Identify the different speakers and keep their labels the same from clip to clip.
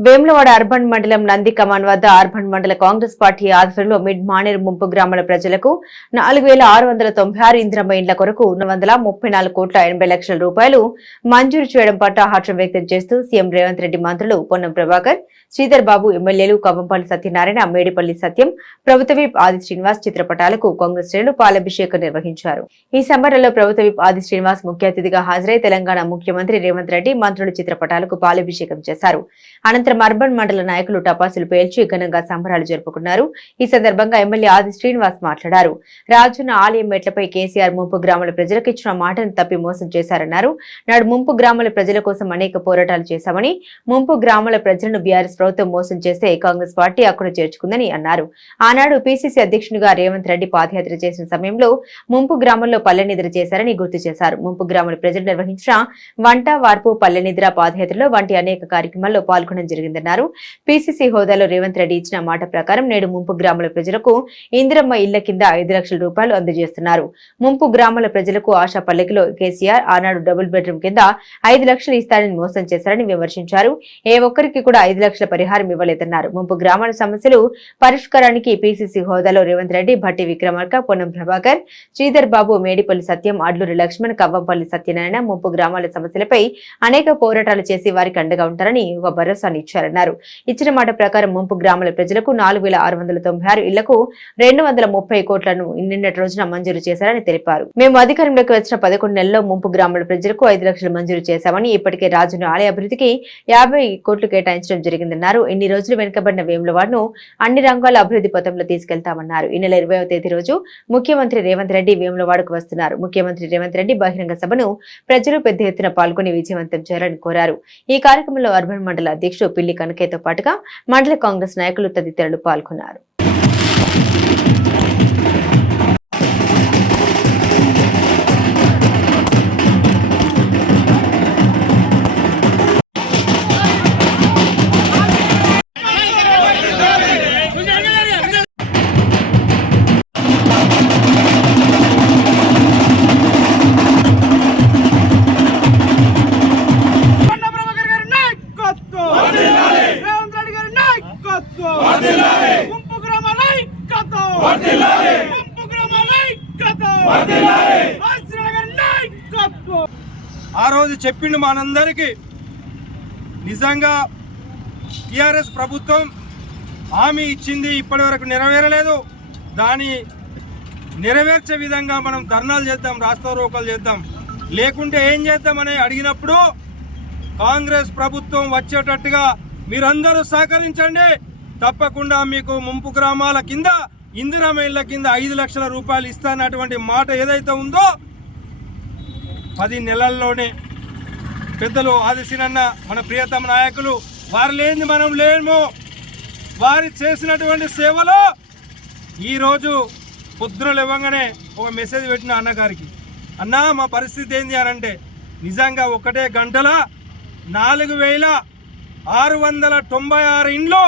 Speaker 1: Vemulawada urban మండలం నంది కమాన్ వద్ద urban మండల కాంగ్రెస్ పార్టీ ఆధ్వర్యంలో మిడ్ మానేర్ ముంపు గ్రామాల ప్రజలకు నాలుగు వేల ఆరు వందల తొంభై ఆరు ఇంద్రమ్మ ఇండ్ల కొరకు వందల ముప్పై నాలుగు కోట్ల ఎనభై లక్షల రూపాయలు మంజూరు చేయడం పట్ల హర్షం వ్యక్తం చేస్తూ సీఎం రేవంత్ రెడ్డి మంత్రులు పొన్నం ప్రభాకర్ శ్రీధర్ బాబు ఎమ్మెల్యేలు కవ్వంపల్లి సత్యనారాయణ మేడిపల్లి సత్యం ప్రభుత్వ విప్ ఆది శ్రీనివాస్ చిత్రపటాలకు కాంగ్రెస్ శ్రేణులు పాలాభిషేకం నిర్వహించారు. ఈ సంబరంలో ప్రభుత్వ విప్ ఆది శ్రీనివాస్ ముఖ్య అతిథిగా హాజరై తెలంగాణ ముఖ్యమంత్రి రేవంత్ రెడ్డి మంత్రుల చిత్రపటాలకు పాలాభిషేకం చేశారు. అనంతరం అర్బన్ మండల నాయకులు టపాసులు పేల్చి ఘనంగా సంబరాలు జరుపుకున్నారు. ఈ సందర్భంగా ఎమ్మెల్యే ఆది శ్రీనివాస్ మాట్లాడారు. రాజున్న ఆలయం మెట్లపై కేసీఆర్ ముంపు గ్రామాల ప్రజలకు ఇచ్చిన మాటను తప్పి మోసం చేశారన్నారు. నాడు ముంపు గ్రామాల ప్రజల కోసం అనేక పోరాటాలు చేశామని ముంపు గ్రామాల ప్రజలను బీఆర్ఎస్ ప్రభుత్వం మోసం చేస్తే కాంగ్రెస్ పార్టీ అక్కడ చేర్చుకుందని అన్నారు. ఆనాడు పీసీసీ అధ్యక్షునిగా రేవంత్ రెడ్డి పాదయాత్ర చేసిన సమయంలో ముంపు గ్రామంలో పల్లె నిద్ర చేశారని గుర్తు చేశారు. ముంపు గ్రామాల ప్రజలు నిర్వహించిన వంట వార్పు పల్లె నిద్ర పాదయాత్రలో వంటి అనేక కార్యక్రమాల్లో పాల్గొనడం జరిగిందన్నారు. పీసీసీ హోదాలో రేవంత్ రెడ్డి ఇచ్చిన మాట ప్రకారం నేడు ముంపు గ్రామాల ప్రజలకు ఇందిరమ్మ ఇళ్ళ కింద ఐదు లక్షల రూపాయలు అందజేస్తున్నారు. ముంపు గ్రామాల ప్రజలకు ఆశా పల్లెకిలో కేసీఆర్ ఆనాడు డబుల్ బెడ్రూమ్ కింద ఐదు లక్షలు ఇస్తారని మోసం చేశారని విమర్శించారు. ఏ ఒక్కరికి కూడా ఐదు లక్షల పరిహారం ఇవ్వలేదన్నారు. ముంపు గ్రామాల సమస్యలు పరిష్కారానికి పీసీసీ హోదాలో రేవంత్ రెడ్డి భట్టి విక్రమార్క పొన్నం ప్రభాకర్ శ్రీధర్ బాబు మేడిపల్లి సత్యం అడ్లూరి లక్ష్మణ్ కవ్వంపల్లి సత్యనారాయణ ముంపు గ్రామాల సమస్యలపై అనేక పోరాటాలు చేసి వారికి అండగా ఉంటారని ఒక భరోసాని ఇచ్చారన్నారు. ఇచ్చిన మాట ప్రకారం ముంపు గ్రామాల ప్రజలకు నాలుగు వేల ఆరు వందల తొంభై ఆరు ఇళ్ళకు రెండు వందల ముప్పై కోట్లను నిన్నటి రోజున మంజూరు చేశారని తెలిపారు. మేము అధికారంలోకి వచ్చిన పదకొండు నెలల్లో ముంపు గ్రామాల ప్రజలకు ఐదు లక్షలు మంజూరు చేశామని ఇప్పటికే రాజును ఆలయ అభివృద్ధికి యాభై కోట్లు కేటాయించడం జరిగిందన్నారు. ఇన్ని రోజులు వెనుకబడిన వేములవాడను అన్ని రంగాల అభివృద్ధి పథంలో తీసుకెళ్తామన్నారు. ఈ నెల ఇరవై తేదీ రోజు ముఖ్యమంత్రి రేవంత్ రెడ్డి వేములవాడకు వస్తున్నారు. ముఖ్యమంత్రి రేవంత్ రెడ్డి బహిరంగ సభను ప్రజలు పెద్ద ఎత్తున పాల్గొని విజయవంతం చేయాలని కోరారు. ఈ కార్యక్రమంలో అర్బన్ మండల అధ్యక్షుడు పిల్లి కనకేతో పాటుగా మండల కాంగ్రెస్ నాయకులు తదితరులు పాల్గొన్నారు.
Speaker 2: ఆ రోజు చెప్పిండు మనందరికీ నిజంగా టిఆర్ఎస్ ప్రభుత్వం హామీ ఇచ్చింది ఇప్పటి వరకు నెరవేరలేదు. దాని నెరవేర్చే విధంగా మనం ధర్నాలు చేద్దాం రాస్తారోకలు చేద్దాం. లేకుంటే ఏం చేద్దామని అడిగినప్పుడు కాంగ్రెస్ ప్రభుత్వం వచ్చేటట్టుగా మీరందరూ సహకరించండి. తప్పకుండా మీకు ముంపు గ్రామాల కింద ఇందిరా మైళ్ళ కింద ఐదు లక్షల రూపాయలు ఇస్తానటువంటి మాట ఏదైతే ఉందో పది నెలల్లోనే పెద్దలు ఆదిశీనన్న మన ప్రియతమ నాయకులు వారు లేని మనం లేము. వారి చేసినటువంటి సేవలో ఈరోజు పొద్దున లేవగానే ఒక మెసేజ్ పెట్టిన అన్నగారికి అన్నా మా పరిస్థితి ఏంది? అని అంటే నిజంగా ఒకటే గంటల నాలుగు వేల ఆరు వందల తొంభై ఆరు ఇండ్లు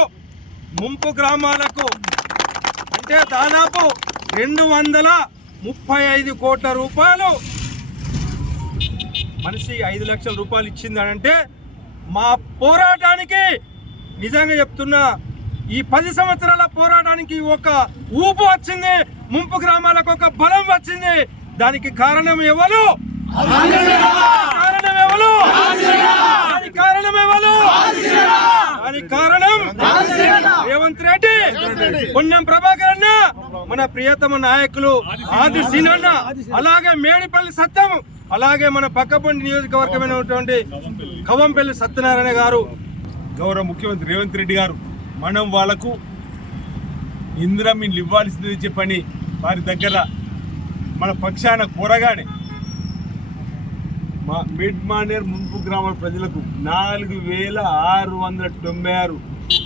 Speaker 2: ముంపు గ్రామాలకు అంటే దాదాపు రెండు వందల ముప్పై ఐదు కోట్ల రూపాయలు. మనిషి ఐదు లక్షల రూపాయలు ఇచ్చింది అని అంటే మా పోరాటానికి నిజంగా చెప్తున్నా ఈ పది సంవత్సరాల పోరాటానికి ఒక ఊపు వచ్చింది ముంపు గ్రామాలకు ఒక బలం వచ్చింది. దానికి కారణం ఎవరు? కారణం ఎవరు? దానికి కారణం దానికి కారణం రేవంత్ రెడ్డి. పొన్నం ప్రభాకర్ అన్న మన ప్రియతమ నాయకులు ఆది సీనన్న అలాగే మేడిపల్లి సత్యం అలాగే మన పక్కపొండి నియోజకవర్గమైనటువంటి కవంపల్లి సత్యనారాయణ గారు
Speaker 3: గౌరవ ముఖ్యమంత్రి రేవంత్ రెడ్డి గారు మనం వాళ్ళకు ఇందిరా మీరు ఇవ్వాల్సింది చెప్పని వారి దగ్గర మన పక్షాన కూరగానే మా మిడ్ మానేర్ ముంపు గ్రామాల ప్రజలకు నాలుగు వేల ఆరు వందల తొంభై ఆరు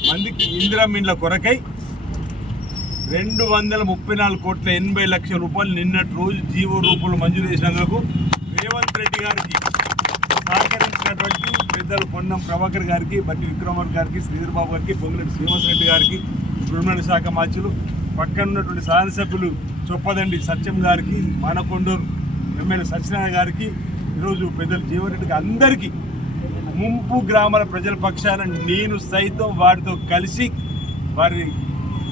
Speaker 3: మందికి ఇందిరా మీన్ల కొరకై రెండు వందల ముప్పై నాలుగు కోట్ల ఎనభై లక్షల రూపాయలు నిన్నటి రోజు జీవో రూపంలో మంజూరు చేసినందుకు రేవంత్ రెడ్డి గారికి సహకరించినటువంటి పెద్దలు పొన్నం ప్రభాకర్ గారికి బట్టి విక్రమర్ గారికి శ్రీధర్ బాబు గారికి పొంగిరెడ్డి శ్రీనివాసరెడ్డి గారికి బ్రహ్మణ శాఖ మాచులు పక్కన ఉన్నటువంటి శాసనసభ్యులు చొప్పదండి సత్యం గారికి మానకొండూరు ఎమ్మెల్యే సత్యనారాయణ గారికి ఈరోజు పెద్దలు జీవన్ అందరికీ ముంపు గ్రామాల ప్రజల పక్షాన నేను సైతం వారితో కలిసి వారి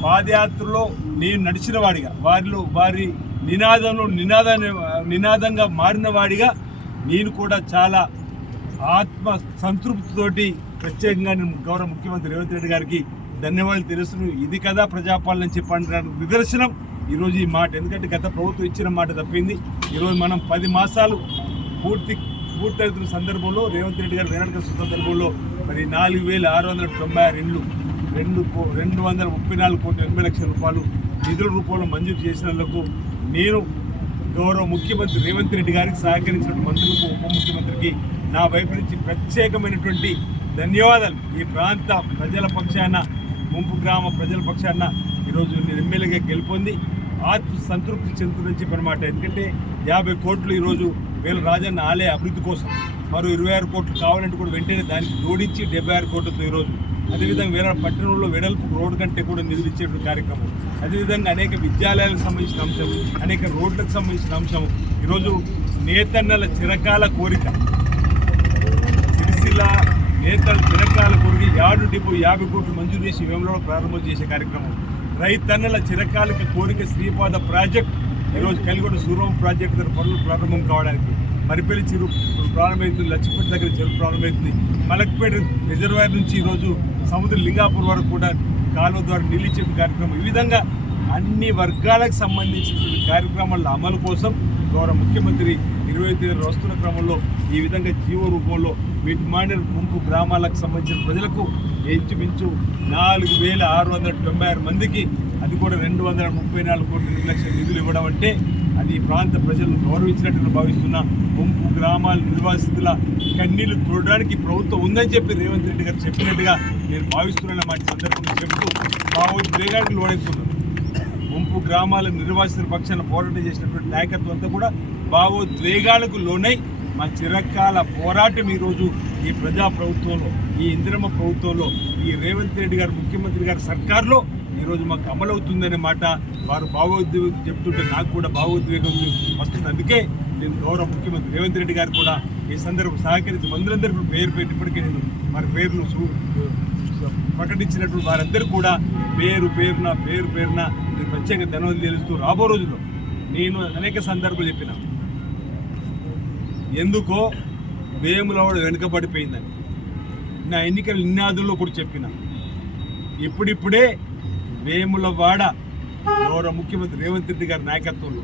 Speaker 3: పాదయాత్రలో నేను నడిచిన వాడిగా వారిలో వారి నినాదంలో నినాదాన్ని నినాదంగా మారిన వాడిగా నేను కూడా చాలా ఆత్మ సంతృప్తితోటి ప్రత్యేకంగా నేను గౌరవ ముఖ్యమంత్రి రేవంత్ రెడ్డి గారికి ధన్యవాదాలు తెలుస్తున్నాను ఇది కదా ప్రజాపాలన చెప్పడానికి నిదర్శనం. ఈరోజు ఈ మాట ఎందుకంటే గత ప్రభుత్వం ఇచ్చిన మాట తప్పింది. ఈరోజు మనం పది మాసాలు పూర్తి పూర్తవుతున్న సందర్భంలో రేవంత్ రెడ్డి గారు వేనాడు సందర్భంలో మరి నాలుగు వేల ఆరు వందల తొంభై ఆరు ఇండ్లు రెండు కో- రెండు వందల ముప్పై నాలుగు కోట్ల ఎనభై లక్షల రూపాయలు నిధుల రూపంలో మంజూరు చేసినందుకు నేను గౌరవ ముఖ్యమంత్రి రేవంత్ రెడ్డి గారికి సహకరించిన మంత్రులకు ఉప ముఖ్యమంత్రికి నా వైపు నుంచి ప్రత్యేకమైనటువంటి ధన్యవాదాలు. ఈ ప్రాంత ప్రజల పక్షాన ముంపు గ్రామ ప్రజల పక్షాన ఈరోజు నేను ఎమ్మెల్యేగా గెలుపొంది ఆత్మ సంతృప్తి చెందుతుందని చెప్పనమాట ఎందుకంటే యాభై కోట్లు ఈరోజు వీళ్ళ రాజన్న ఆలయ అభివృద్ధి కోసం మరో ఇరవై ఆరు కోట్లు కావాలంటే కూడా వెంటనే దానికి జోడించి డెబ్బై ఆరు కోట్లతో ఈరోజు. అదేవిధంగా వేరే పట్టణంలో వెడల్పు రోడ్డు కంటే కూడా నిధులు ఇచ్చేటువంటి కార్యక్రమం. అదేవిధంగా అనేక విద్యాలయాలకు సంబంధించిన అంశం అనేక రోడ్లకు సంబంధించిన అంశం. ఈరోజు నేతన్నల చిరకాల కోరిక. సిరిసిల్ల నేతల చిరకాల కోరిక యాడు డిపో యాభై కోట్లు మంజూరు చేసి వేములలో ప్రారంభం చేసే కార్యక్రమం. రైతన్నల చిరకాలిక కోరిక శ్రీపాద ప్రాజెక్ట్. ఈరోజు కలిగొండ సూరం ప్రాజెక్టు దగ్గర పనులు ప్రారంభం కావడానికి మరిపల్లి చిరు ప్రారంభమవుతుంది లచ్చిపేట దగ్గర చెరువు ప్రారంభమవుతుంది మలక్పేట రిజర్వాయర్ నుంచి ఈరోజు సముద్ర లింగాపూర్ వరకు కూడా కాలువ ద్వారా నిలిచే కార్యక్రమం. ఈ విధంగా అన్ని వర్గాలకు సంబంధించినటువంటి కార్యక్రమాల అమలు కోసం గౌరవ ముఖ్యమంత్రి ఇరవై తేదీ వస్తున్న క్రమంలో ఈ విధంగా జీవో రూపంలో మిడ్మాండర్ ముంపు గ్రామాలకు సంబంధించిన ప్రజలకు ఇంచుమించు నాలుగు వేల ఆరు వందల తొంభై ఆరు మందికి అది కూడా రెండు వందల ముప్పై నాలుగు కోట్ల రెండు లక్షల నిధులు ఇవ్వడం అంటే అది ఈ ప్రాంత ప్రజలను గౌరవించినట్టు భావిస్తున్న ముంపు గ్రామాల నిర్వాసితుల కన్నీళ్ళు చూడడానికి ప్రభుత్వం ఉందని చెప్పి రేవంత్ రెడ్డి గారు చెప్పినట్టుగా నేను భావిస్తున్నాను మాట సందర్భంలో చెబుతూ భావోద్వేగానికి లోనెత్తున్నాను ముంపు గ్రామాల నిర్వాసితుల పక్షాన పోరాటం చేసినటువంటి నాయకత్వం అంతా కూడా భావోద్వేగాలకు లోనై మా చిరకాల పోరాటం ఈరోజు ఈ ప్రజా ప్రభుత్వంలో ఈ ఇందిరమ్మ ప్రభుత్వంలో ఈ రేవంత్ రెడ్డి గారు ముఖ్యమంత్రి గారి సర్కార్లో ఈరోజు మాకు అమలవుతుందనే మాట వారు భావోద్వేగం చెప్తుంటే నాకు కూడా భావోద్వేగం వస్తుంది. అందుకే నేను గౌరవ ముఖ్యమంత్రి రేవంత్ రెడ్డి గారు కూడా ఈ సందర్భం సహకరించి మందులందరికీ పేరు పేరు ఇప్పటికే నేను వారి పేర్లు ప్రకటించినట్టు వారందరూ కూడా పేరు పేరున పేరు పేరున నేను ప్రత్యేక ధన్యవాదాలు తెలుస్తూ రాబో రోజుల్లో నేను అనేక సందర్భాలు చెప్పినా. ఎందుకో వేములవాడు వెనుకబడిపోయిందని. నా ఎన్నికల నినాదుల్లో కూడా చెప్పిన. ఇప్పుడిప్పుడే వేములవాడ గౌరవ ముఖ్యమంత్రి రేవంత్ రెడ్డి గారి నాయకత్వంలో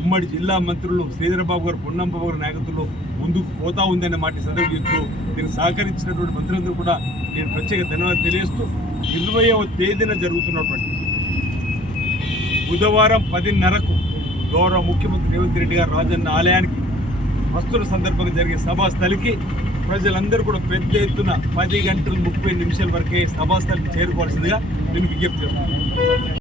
Speaker 3: ఉమ్మడి జిల్లా మంత్రులు శ్రీధరబాబు గారు పొన్నంబాబు గారి నాయకత్వంలో ముందుకు పోతా ఉందనే మాట ఈ చెప్తూ దీనికి సహకరించినటువంటి మంత్రులందరూ కూడా నేను ప్రత్యేక ధన్యవాదాలు తెలియజేస్తూ ఇరవయవ తేదీన జరుగుతున్నటువంటి బుధవారం పదిన్నరకు గౌరవ ముఖ్యమంత్రి రేవంత్ రెడ్డి గారు రాజన్న ఆలయానికి వస్తున్న సందర్భంగా జరిగే సభాస్థలికి ప్రజలందరూ కూడా పెద్ద ఎత్తున పది గంటల ముప్పై నిమిషాల వరకే సభా స్థలికి చేరుకోవాల్సిందిగా నేను విజ్ఞప్తి చేస్తున్నాను.